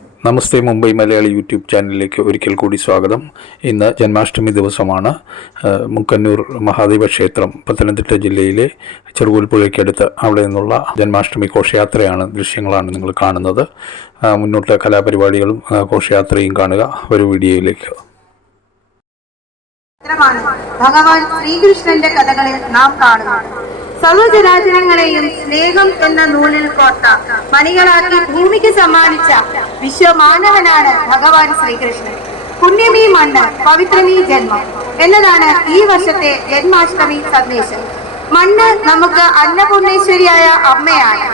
നമസ്തേ Mumbai Malayali YouTube ചാനലിലേക്ക് ഒരിക്കൽ കൂടി സ്വാഗതം. ഇന്ന് ജന്മാഷ്ടമി ദിവസമാണ്. മുക്കന്നൂർ മഹാദേവ ക്ഷേത്രം പത്തനംതിട്ട ജില്ലയിലെ ചെറുകോൽപ്പുഴയ്ക്കടുത്ത് അവിടെ നിന്നുള്ള ജന്മാഷ്ടമി ഘോഷയാത്രയാണ് ദൃശ്യങ്ങളാണ് നിങ്ങൾ കാണുന്നത്. മുന്നോട്ട് കലാപരിപാടികളും ഘോഷയാത്രയും കാണുക. ഒരു വീഡിയോയിലേക്ക്. ഭഗവാൻ ശ്രീകൃഷ്ണന്റെ കഥകളിൽ നാം കാണുന്നത് സർവചരാചരങ്ങളെയും സ്നേഹം എന്ന നൂലിൽ കോർത്ത മണികളാക്കി ഭൂമിക്ക് സമ്മാനിച്ച വിശ്വമാനവനാണ് ഭഗവാൻ ശ്രീകൃഷ്ണൻ. പുണ്യമീ മണ്ണ് പവിത്രമീ ജന്മം എന്നതാണ് ഈ വർഷത്തെ ജന്മാഷ്ടമി സന്ദേശം. മണ്ണ് നമുക്ക് അന്നപൂർണേശ്വരിയായ അമ്മയാണ്.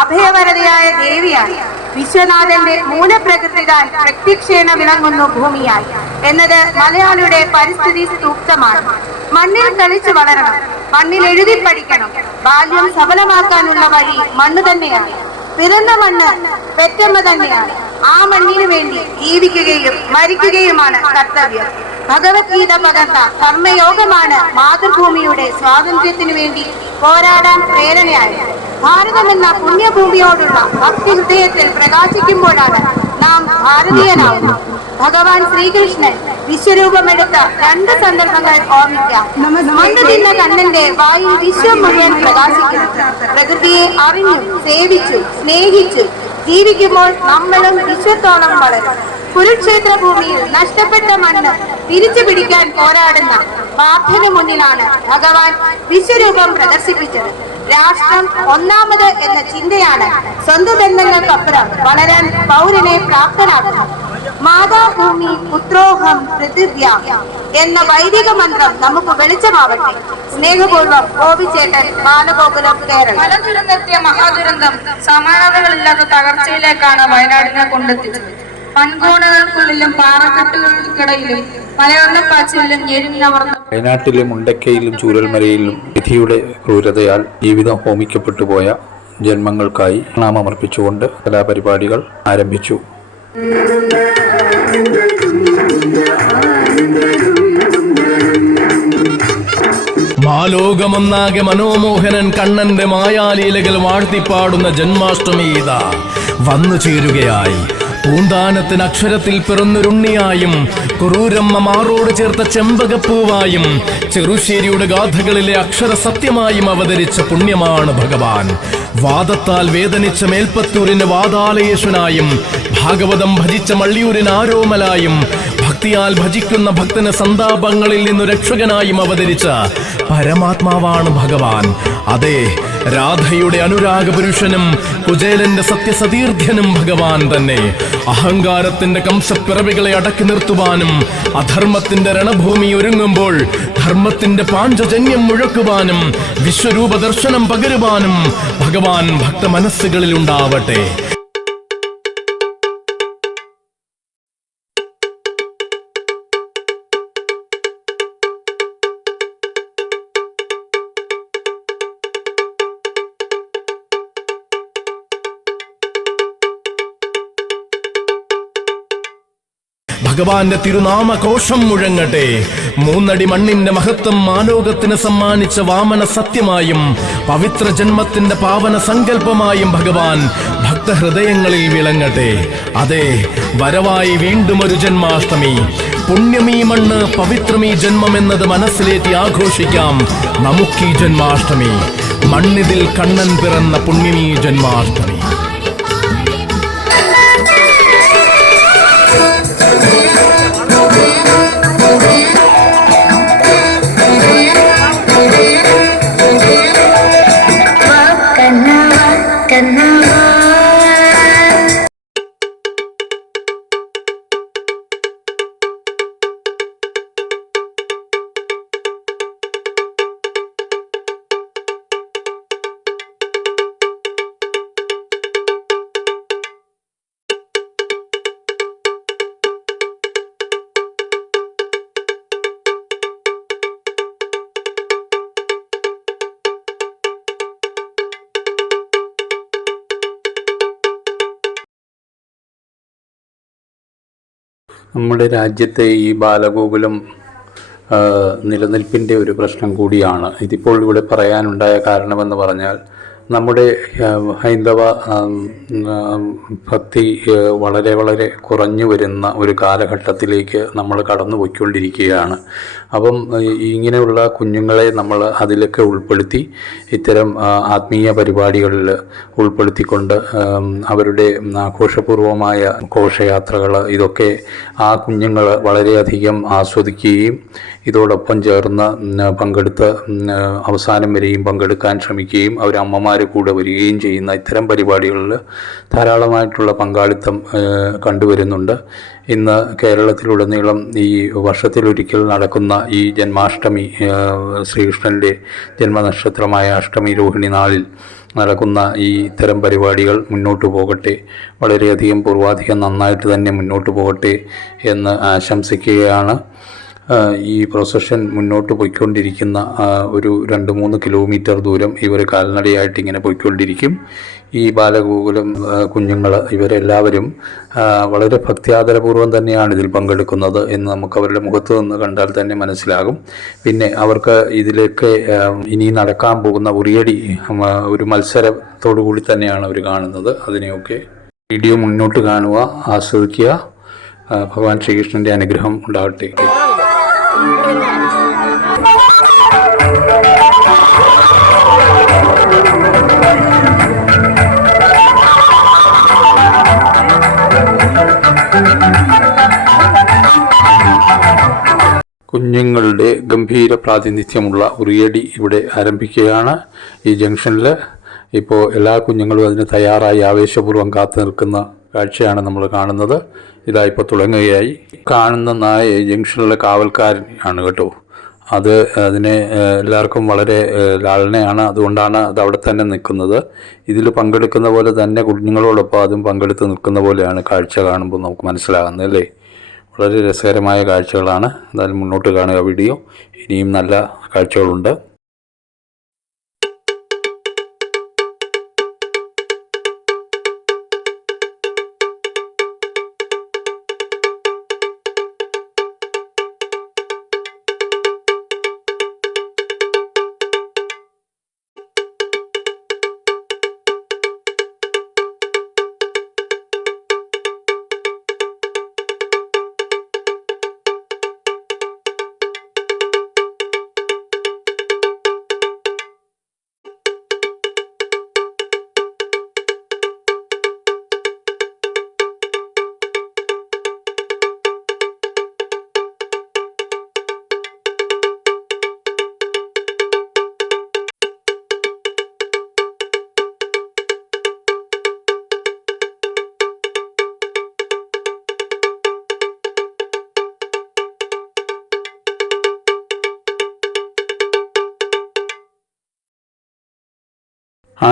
അഭയവരതയായ ദേവിയാണ്. വിശ്വനാഥന്റെ മൂലപ്രകൃതിതാൻ പ്രത്യക്ഷേണ വിളങ്ങുന്നു ഭൂമിയായി. എന്നത് മലയാളിയുടെ പരിസ്ഥിതി സൂക്തമാണ്. മണ്ണിൽ കളിച്ചു വളരണം മണ്ണിൽ എഴുതി പഠിക്കണം ബാല്യം സഫലമാക്കാനുള്ള വഴി മണ്ണ് തന്നെയാണ്. പിറന്ന മണ്ണ് പെറ്റമ്മ തന്നെയാണ്. ആ മണ്ണിനു വേണ്ടി ജീവിക്കുകയും മരിക്കുകയുമാണ് കർത്തവ്യം. ഭഗവത്ഗീത പകർന്ന കർമ്മയോഗമാണ് മാതൃഭൂമിയുടെ സ്വാതന്ത്ര്യത്തിനു വേണ്ടി പോരാടാൻ പ്രേരണയായത്. എന്ന പുണ്യഭൂമിയോടുള്ള ഭക്തി ഹൃദയത്തിൽ പ്രകാശിക്കുമ്പോഴാണ് നാം ഭാരതീയനാവുന്നത്. ഭഗവാൻ ശ്രീകൃഷ്ണൻ വിശ്വരൂപമെടുത്ത രണ്ട് സന്ദർഭങ്ങൾ ഓർമ്മിക്കാം. മണ്ണ് തിന്ന കണ്ണന്റെ വായിൽ വിശ്വം മുഴുവൻ പ്രകാശിക്കുന്നു. പ്രകൃതിയെ അറിഞ്ഞു സേവിച്ചു സ്നേഹിച്ചു ജീവിക്കുമ്പോൾ നമ്മളും വിശ്വത്തോളം വളരും. കുരുക്ഷേത്ര ഭൂമിയിൽ നഷ്ടപ്പെട്ട മണ്ണ് തിരിച്ചു പിടിക്കാൻ പോരാടുന്ന പാർത്ഥന് മുന്നിലാണ് ഭഗവാൻ വിശ്വരൂപം പ്രദർശിപ്പിച്ചത്. രാഷ്ട്രം ഒന്നാമത് എന്ന ചിന്തയാണ് സ്വന്തം ബന്ധങ്ങൾക്കപ്പുറം വളരാൻ പൗരനെ പ്രാപ്തനാക്കുന്നത്. മാതാഭൂമി പുത്രോഹം പൃഥിവ്യ എന്ന വൈദിക മന്ത്രം നമുക്ക് വെളിച്ചമാവട്ടെ. സ്നേഹപൂർവം ഗോപിച്ചേട്ടൻ ബാലഗോകുലം കേരളം. മലദുരന്തത്തെ മഹാദുരന്തം സമാനതകളില്ലാത്ത തകർച്ചയിലേക്കാണ് വയനാടിനെ കൊണ്ടെത്തിച്ചത്. മൺകൂണുകൾക്കുള്ളിലും പാറക്കെട്ടുകൾക്കിടയിലും ഞെരിഞ്ഞവർന്ന വയനാട്ടിലെ മുണ്ടക്കയിലും ചൂരൽമലയിലും വിധിയുടെ ക്രൂരതയാൽ ജീവിതം ഹോമിക്കപ്പെട്ടു പോയ ജന്മങ്ങൾക്കായി നാമമർപ്പിച്ചുകൊണ്ട് കലാപരിപാടികൾ ആരംഭിച്ചു. മാലോകമൊന്നാകെ മനോമോഹനൻ കണ്ണന്റെ മായാലീലകൾ വാഴ്ത്തിപ്പാടുന്ന ജന്മാഷ്ടമി ഇതാ. വന്നു ചേരുകയായി. പൂന്താനത്തിന് അക്ഷരത്തിൽ പിറന്നൊരുണ്ണിയായും കുറൂരമ്മ മാറോട് ചേർത്ത ചെമ്പകപ്പൂവായും ചെറുശ്ശേരിയുടെ ഗാഥകളിലെ അക്ഷര സത്യമായും അവതരിച്ച പുണ്യമാണ് ഭഗവാൻ. വാദത്താൽ വേദനിച്ച മേൽപ്പത്തൂരിന് വാദാലയേശുനായും ഭാഗവതം ഭജിച്ച മള്ളിയൂരിന് ആരോമലായും ഭക്തിയാൽ ഭജിക്കുന്ന ഭക്തന് സന്താപങ്ങളിൽ നിന്നു രക്ഷകനായും അവതരിച്ച പരമാത്മാവാണ് ഭഗവാൻ. അതെ രാധയുടെ അനുരാഗപുരുഷനും കുചേലന്റെ സത്യസതീർഘ്യനും ഭഗവാൻ തന്നെ. അഹങ്കാരത്തിന്റെ കംസപ്പിറവികളെ അടക്കി നിർത്തുവാനും അധർമ്മത്തിന്റെ രണഭൂമി ഒരുങ്ങുമ്പോൾ ധർമ്മത്തിന്റെ പാഞ്ചജന്യം മുഴക്കുവാനും വിശ്വരൂപ ദർശനം പകരുവാനും ഭഗവാൻ ഭക്തമനസ്സുകളിൽ ഭഗവാന്റെ തിരുനാമ കോശം മുഴങ്ങട്ടെ. മൂന്നടി മണ്ണിന്റെ മഹത്വം മാലോകത്തിന് സമ്മാനിച്ച വാമന സത്യമായും പവിത്ര ജന്മത്തിന്റെ പാവന സങ്കല്പമായും ഭഗവാൻ ഭക്തഹൃദയങ്ങളിൽ വിളങ്ങട്ടെ. അതെ വരവായി വീണ്ടും ഒരു ജന്മാഷ്ടമി. പുണ്യമീ മണ്ണ് പവിത്രമീ ജന്മം എന്നത് മനസ്സിലേറ്റി ആഘോഷിക്കാം നമുക്കീ ജന്മാഷ്ടമി. മണ്ണിതിൽ കണ്ണൻ പിറന്ന പുണ്യമീ ജന്മാഷ്ടമി. And now. നമ്മുടെ രാജ്യത്തെ ഈ ബാലഗോകുലം നിലനിൽപ്പിന്റെ ഒരു പ്രശ്നം കൂടിയാണ്. ഇതിപ്പോൾ ഇവിടെ പറയാനുണ്ടായ കാരണമെന്ന് പറഞ്ഞാൽ നമ്മുടെ ഹൈന്ദവ ഭക്തി വളരെ വളരെ കുറഞ്ഞു വരുന്ന ഒരു കാലഘട്ടത്തിലേക്ക് നമ്മൾ കടന്നു പോയിക്കൊണ്ടിരിക്കുകയാണ് അപ്പം ഇങ്ങനെയുള്ള കുഞ്ഞുങ്ങളെ നമ്മൾ അതിലൊക്കെ ഉൾപ്പെടുത്തി ഇത്തരം ആത്മീയ പരിപാടികളിൽ ഉൾപ്പെടുത്തിക്കൊണ്ട് അവരുടെ ആഘോഷപൂർവമായ ഘോഷയാത്രകൾ ഇതൊക്കെ ആ കുഞ്ഞുങ്ങൾ വളരെയധികം ആസ്വദിക്കുകയും ഇതോടൊപ്പം ചേർന്ന് പങ്കെടുത്ത് അവസാനം വരെയും പങ്കെടുക്കാൻ ശ്രമിക്കുകയും അവർ അമ്മമാർ കൂടെ വരികയും ചെയ്യുന്ന ഇത്തരം പരിപാടികളിൽ ധാരാളമായിട്ടുള്ള പങ്കാളിത്തം കണ്ടുവരുന്നുണ്ട്. ഇന്ന് കേരളത്തിലുടനീളം ഈ വർഷത്തിലൊരിക്കൽ നടക്കുന്ന ഈ ജന്മാഷ്ടമി ശ്രീകൃഷ്ണന്റെ ജന്മനക്ഷത്രമായ അഷ്ടമി രോഹിണി നാളിൽ നടക്കുന്ന ഈ ഇത്തരം പരിപാടികൾ മുന്നോട്ട് പോകട്ടെ വളരെയധികം പൂർവാധികം നന്നായിട്ട് തന്നെ മുന്നോട്ട് പോകട്ടെ എന്ന് ആശംസിക്കുകയാണ്. ഈ പ്രൊസഷൻ മുന്നോട്ട് പോയിക്കൊണ്ടിരിക്കുന്ന ഒരു രണ്ട് മൂന്ന് കിലോമീറ്റർ ദൂരം ഇവർ കാൽനടയായിട്ട് ഇങ്ങനെ പോയിക്കൊണ്ടിരിക്കും. ഈ ബാലഗോകുലം കുഞ്ഞുങ്ങൾ ഇവരെല്ലാവരും വളരെ ഭക്തിയാദരപൂർവം തന്നെയാണ് ഇതിൽ പങ്കെടുക്കുന്നത് എന്ന് നമുക്ക് അവരുടെ മുഖത്ത് നിന്ന് കണ്ടാൽ തന്നെ മനസ്സിലാകും. പിന്നെ അവർക്ക് ഇതിലേക്ക് ഇനി നടക്കാൻ പോകുന്ന ഉറിയടി ഒരു മത്സരത്തോടു കൂടി തന്നെയാണ് അവർ കാണുന്നത്. അതിനെയൊക്കെ വീഡിയോ മുന്നോട്ട് കാണുക ആസ്വദിക്കുക. ഭഗവാൻ ശ്രീകൃഷ്ണന്റെ അനുഗ്രഹം ഉണ്ടാകട്ടെ. കുഞ്ഞുങ്ങളുടെ ഗംഭീര പ്രാതിനിധ്യമുള്ള ഉറിയടി ഇവിടെ ആരംഭിക്കുകയാണ്. ഈ ജംഗ്ഷനിൽ ഇപ്പോൾ എല്ലാ കുഞ്ഞുങ്ങളും അതിന് തയ്യാറായി ആവേശപൂർവം കാത്തു നിൽക്കുന്ന കാഴ്ചയാണ് നമ്മൾ കാണുന്നത്. ഇതാ ഇപ്പോൾ തുടങ്ങുകയായി. കാണുന്ന നായ ജംഗ്ഷനിലെ കാവൽക്കാരൻ ആണ് കേട്ടോ. അത് അതിനെ എല്ലാവർക്കും വളരെ ലാളനയാണ്. അതുകൊണ്ടാണ് അത് അവിടെ തന്നെ നിൽക്കുന്നത്. ഇതിൽ പങ്കെടുക്കുന്ന പോലെ തന്നെ കുഞ്ഞുങ്ങളോടൊപ്പം അതും പങ്കെടുത്ത് നിൽക്കുന്ന പോലെയാണ് കാഴ്ച കാണുമ്പോൾ നമുക്ക് മനസ്സിലാകുന്നത് അല്ലേ? വളരെ രസകരമായ കാഴ്ചകളാണ്. എന്തായാലും മുന്നോട്ട് കാണുക വീഡിയോ. ഇനിയും നല്ല കാഴ്ചകളുണ്ട്.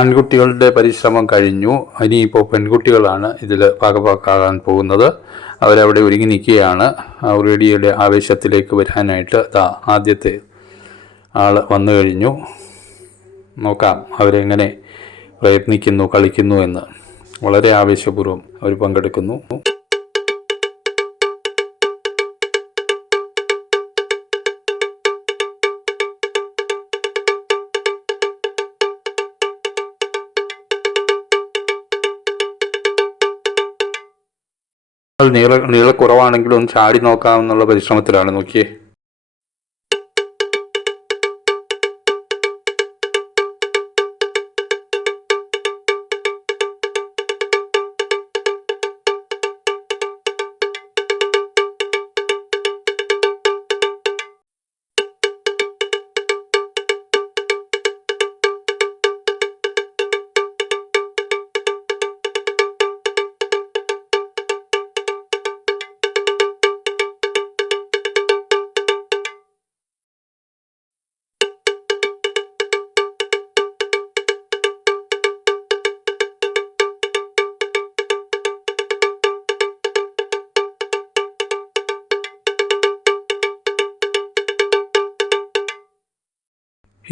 ആൺകുട്ടികളുടെ പരിശ്രമം കഴിഞ്ഞു. ഇനിയിപ്പോൾ പെൺകുട്ടികളാണ് ഇതിൽ ഭാഗഭാക്കാകാൻ പോകുന്നത്. അവരവിടെ ഒരുങ്ങി നിൽക്കുകയാണ്. റേഡിയോയുടെ ആവേശത്തിലേക്ക് വരാനായിട്ട് ദാ ആദ്യത്തെ ആൾ വന്നു കഴിഞ്ഞു. നോക്കാം അവരെങ്ങനെ പ്രയത്നിക്കുന്നു കളിക്കുന്നു എന്ന്. വളരെ ആവേശപൂർവം അവർ പങ്കെടുക്കുന്നു. നീള നീളക്കുറവാണെങ്കിലും ഒന്ന് ചാടി നോക്കാമെന്നുള്ള പരിശ്രമത്തിലാണ്. നോക്കിയേ.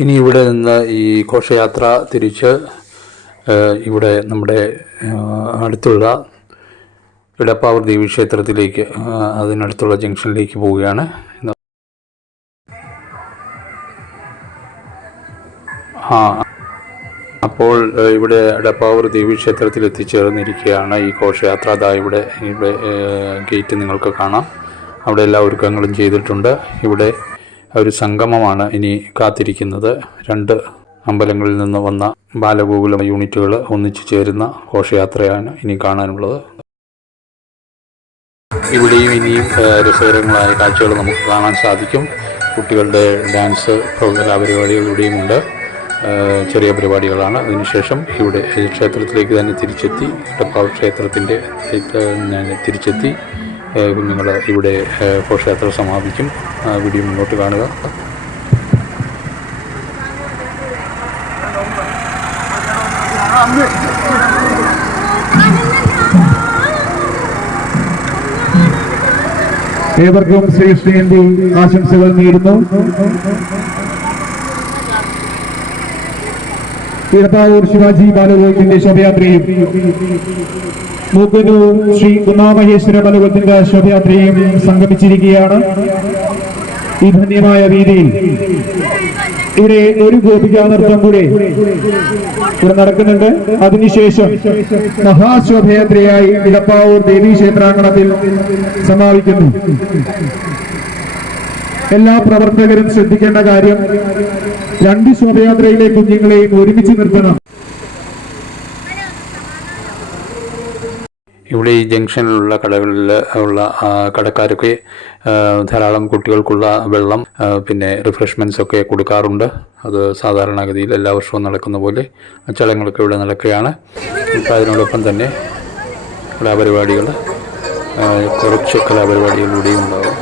ഇനി ഇവിടെ നിന്ന് ഈ ഘോഷയാത്ര തിരിച്ച് ഇവിടെ നമ്മുടെ അടുത്തുള്ള ഇടപ്പാവൂർ ദേവി ക്ഷേത്രത്തിലേക്ക് അതിനടുത്തുള്ള ജംഗ്ഷനിലേക്ക് പോവുകയാണ്. ആ അപ്പോൾ ഇവിടെ ഇവിടെ എടപ്പാവൂർ ദേവീക്ഷേത്രത്തിൽ എത്തിച്ചേർന്നിരിക്കുകയാണ് ഈ ഘോഷയാത്ര. അതാ ഇവിടെ ഇവിടെ ഗേറ്റ് നിങ്ങൾക്ക് കാണാം. അവിടെ എല്ലാ ഒരുക്കങ്ങളും ചെയ്തിട്ടുണ്ട്. ഇവിടെ ഒരു സംഗമമാണ് ഇനി കാത്തിരിക്കുന്നത്. രണ്ട് അമ്പലങ്ങളിൽ നിന്ന് വന്ന ബാലഗോകുലം യൂണിറ്റുകൾ ഒന്നിച്ചു ചേരുന്ന ഘോഷയാത്രയാണ് ഇനി കാണാനുള്ളത്. ഇവിടെയും ഇനിയും രസകരങ്ങളായ കാഴ്ചകൾ നമുക്ക് കാണാൻ സാധിക്കും. കുട്ടികളുടെ ഡാൻസ് കലാപരിപാടികൾ ഇവിടെയും ഉണ്ട്. ചെറിയ പരിപാടികളാണ്. അതിനുശേഷം ഇവിടെ ക്ഷേത്രത്തിലേക്ക് തന്നെ തിരിച്ചെത്തി ഇടപ്പാവ് ക്ഷേത്രത്തിന്റെ തിരിച്ചെത്തി. കുഞ്ഞുങ്ങൾ ഇവിടെ ഘോഷയാത്ര സമാപിക്കും. വീഡിയോ മുന്നോട്ട് കാണുക. ഏവർക്കും ശ്രീ ശ്രീ ആശംസകൾ നേരുന്നു. ഇടപ്പാവൂർ ശിവാജി ബാലഗോകുലത്തിന്റെ ശോഭയാത്രയും മൂക്കന്നൂർ ശ്രീ ഉമാമഹേശ്വര ബാലഗോകുലത്തിന്റെ ശോഭയാത്രയും സംഗമിച്ചിരിക്കുകയാണ് ഈ ധന്യമായ വീതിയിൽ ഇവിടെ ഒരു ഗോപികാ നൃത്തം കൂടെ ഇവിടെ നടക്കുന്നുണ്ട്. അതിനുശേഷം മഹാശോഭയാത്രയായി ഇടപ്പാവൂർ ദേവീ ക്ഷേത്രാങ്കണത്തിൽ സമാപിക്കുന്നു. എല്ലാ പ്രവർത്തകരും ശ്രദ്ധിക്കേണ്ട കാര്യം രണ്ട് ശോഭയാത്രയിലെ കുഞ്ഞുങ്ങളെയും ഒരുമിച്ച് നിർത്തണം. ഇവിടെ ഈ ജംഗ്ഷനിലുള്ള കടകളിൽ ഉള്ള കടക്കാരൊക്കെ ധാരാളം കുട്ടികൾക്കുള്ള വെള്ളം പിന്നെ റിഫ്രഷ്മെന്റ്സ് ഒക്കെ കൊടുക്കാറുണ്ട്. അത് സാധാരണഗതിയിൽ എല്ലാ വർഷവും നടക്കുന്ന പോലെ ചടങ്ങുകളൊക്കെ ഇവിടെ നടക്കുകയാണ്. ഇപ്പം അതിനോടൊപ്പം തന്നെ കലാപരിപാടികൾ കുറച്ച് കലാപരിപാടികളിലൂടെയും കലാപരിപാടികൾ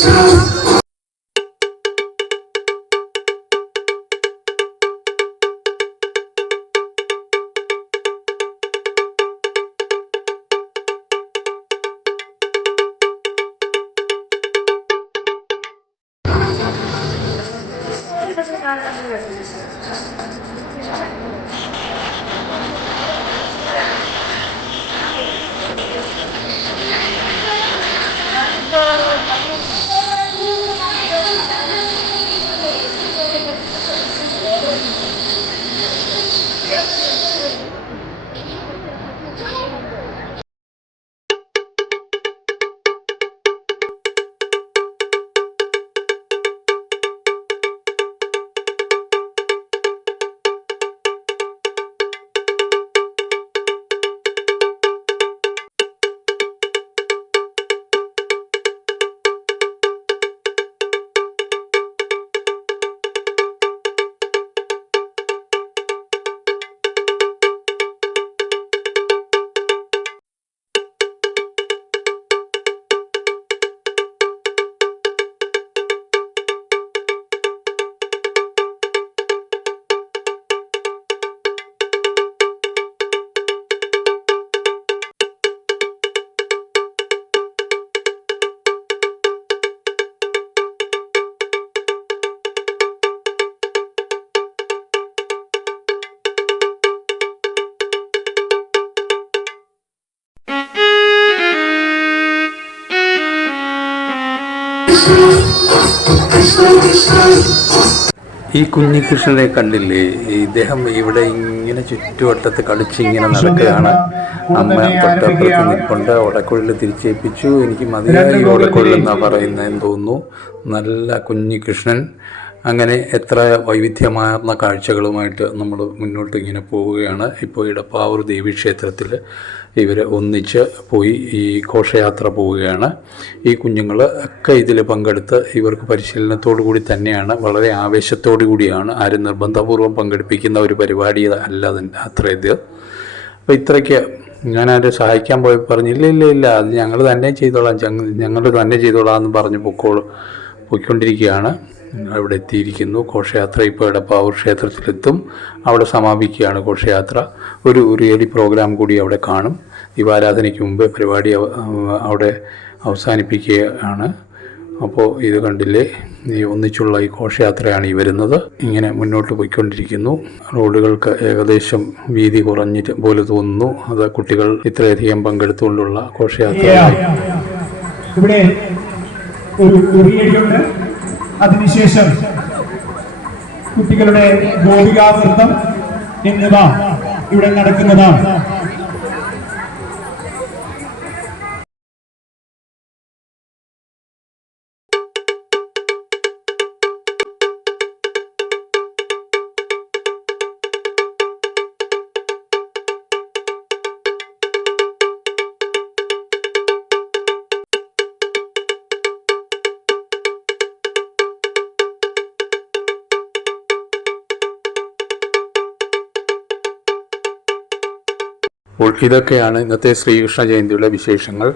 ഇവിടെയും ഉണ്ടാകും ഈ കുഞ്ഞികൃഷ്ണനെ കണ്ടില്ലേ? ഇദ്ദേഹം ഇവിടെ ഇങ്ങനെ ചുറ്റുവട്ടത്ത് കളിച്ച് ഇങ്ങനെ നടക്കുകയാണ്. അമ്മ തൊട്ടപ്പുറത്ത് നിൽക്കൊണ്ട് ഓടക്കുഴൽ തിരിച്ചേൽപ്പിച്ചു. എനിക്ക് മതിയായി ഓടക്കുഴൽ എന്നാ പറയുന്നതെന്ന് തോന്നുന്നു. നല്ല കുഞ്ഞികൃഷ്ണൻ. അങ്ങനെ എത്ര വൈവിധ്യമാർന്ന കാഴ്ചകളുമായിട്ട് നമ്മൾ മുന്നോട്ട് ഇങ്ങനെ പോവുകയാണ്. ഇപ്പോൾ ഇടപ്പാവൂർ ദേവീക്ഷേത്രത്തിൽ ഇവർ ഒന്നിച്ച് പോയി ഈ ഘോഷയാത്ര പോവുകയാണ്. ഈ കുഞ്ഞുങ്ങൾ ഒക്കെ ഇതിൽ പങ്കെടുത്ത് ഇവർക്ക് പരിശീലനത്തോടു കൂടി തന്നെയാണ് വളരെ ആവേശത്തോടു കൂടിയാണ് ആരും നിർബന്ധപൂർവം പങ്കെടുപ്പിക്കുന്ന ഒരു പരിപാടി അല്ല അതിന്റെ അത്ര ഇത്. അപ്പോൾ ഇത്രയ്ക്ക് ഞാനവരെ സഹായിക്കാൻ പോയി പറഞ്ഞു ഇല്ല ഇല്ല ഇല്ല അത് ഞങ്ങൾ തന്നെ ചെയ്തോളാം ഞങ്ങൾ തന്നെ ചെയ്തോളാം എന്ന് പറഞ്ഞ് പൊക്കോളും പോയിക്കൊണ്ടിരിക്കുകയാണ്. അവിടെ എത്തിയിരിക്കുന്നു. ഘോഷയാത്ര ഇപ്പോൾ എടപ്പാവൂർ ക്ഷേത്രത്തിലെത്തും. അവിടെ സമാപിക്കുകയാണ് ഘോഷയാത്ര. ഒരു റിയലി പ്രോഗ്രാം കൂടി അവിടെ കാണും. ദീപാരാധനയ്ക്ക് മുമ്പ് പരിപാടി അവിടെ അവസാനിപ്പിക്കുകയാണ്. അപ്പോൾ ഇത് കണ്ടില്ലേ? ഈ ഒന്നിച്ചുള്ള ഈ ഘോഷയാത്രയാണ് ഈ വരുന്നത്. ഇങ്ങനെ മുന്നോട്ട് പോയിക്കൊണ്ടിരിക്കുന്നു. റോഡുകൾക്ക് ഏകദേശം വീതി കുറഞ്ഞിട്ട് പോലെ തോന്നുന്നു. അത് കുട്ടികൾ ഇത്രയധികം പങ്കെടുത്തുകൊണ്ടുള്ള ഘോഷയാത്ര ഇവിടെ ഒരു അതിനുശേഷം കുട്ടികളുടെ ഗോപികാ നൃത്തം എന്നിവ ഇവിടെ നടക്കുന്നതാണ്. അപ്പോൾ ഇതൊക്കെയാണ് ഇന്നത്തെ ശ്രീകൃഷ്ണ ജയന്തിയുടെ വിശേഷങ്ങൾ.